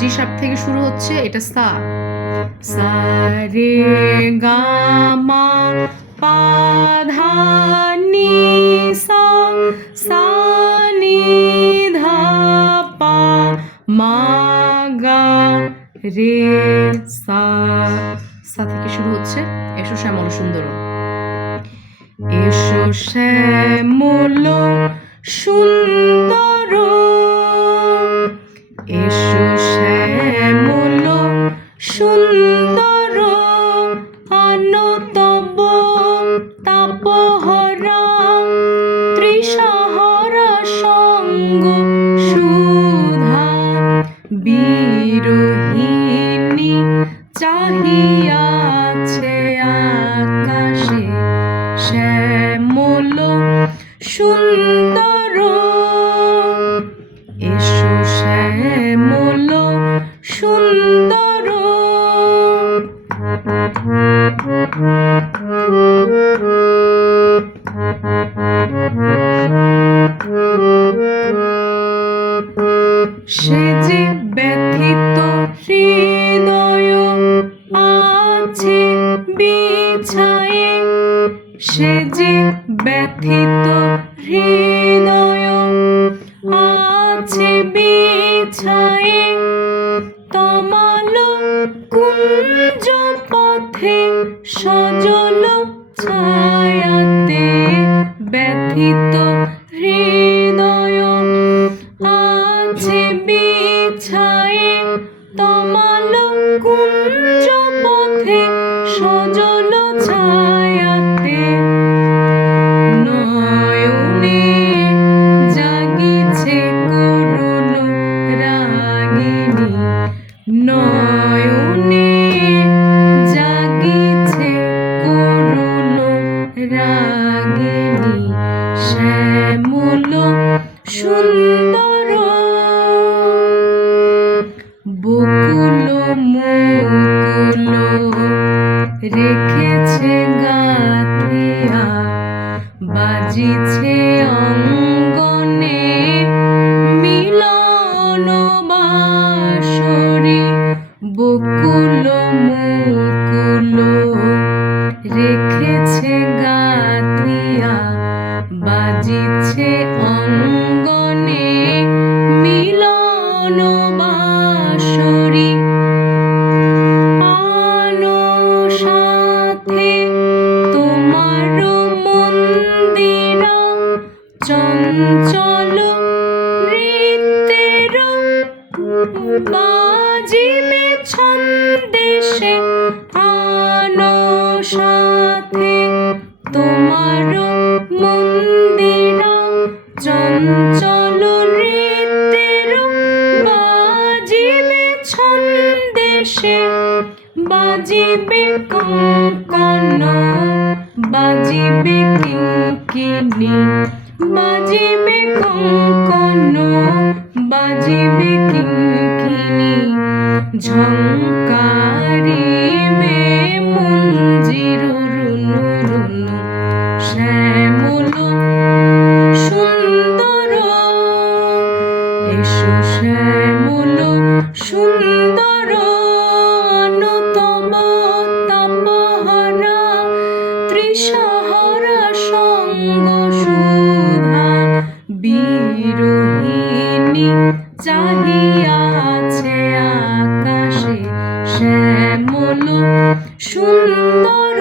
জি sharp থেকে শুরু হচ্ছে, এটা সা। সা রে গা মা পা ধা নি সা, সা নি ধা পা মা গা রে সা। সা থেকে শুরু হচ্ছে, এসো শ্যামল সুন্দর। এসো শ্যামল সুন্দর, এসো শ্যামল সুন্দর, আনো তব তাপহরা তৃষাহরা সঙ্গ সুধা। বিরোহিণী চাহিয়াছে আকাশে, শ্যামল সুন্দর, এসো শ্যামল সুন্দর। সে যে ব্যথিত হৃদয় আছে বিছায়ে, সে যে ব্যথিত হৃদয় আছে বিছায়ে, তমাল কুঞ্জ পথে সজল ছায়াতে। ব্যথিত হৃদয় আছে বিছায়ে, তমাল কুঞ্জ পথে সজল ছায়াতে। নয়নে জাগিছে করুণ রাগিনী, নয়নে জাগিছে করুণ রাগিনী, শ্যামল সুন্দর। বকুল মুকুল রেখেছে গাথিয়া, বাজিছে অঙ্গনে মিলন বাঁশরি। বকুল মুকুল রেখেছে গাথিয়া, বাজিছে অঙ্গনে মিলন বাঁশরি। আনো সাথে তোমার মন্দিরা, চঞ্চল নৃত্যের বাজিবে ছন্দেশে। আনো সাথে তোমার মন্দিরা, চঞ্চল নৃত্যের বাজিবে ছন্দেশে। বাজিবে কঙ্কন, বাজিবে কিঙ্কিণী, বাজিবে কঙ্কন, বাজিবে কিঙ্কিণী। ঝঙ্কারিবে মঞ্জির রুনু রুনু, শ্যামল সুন্দর, এসো শ্যামল সুন্দর। অনুতম তাপহরা তৃষাহরা সঙ্গ সুধা। বিরোহিণী চাহিয়াছে আকাশে, শ্যামল সুন্দর।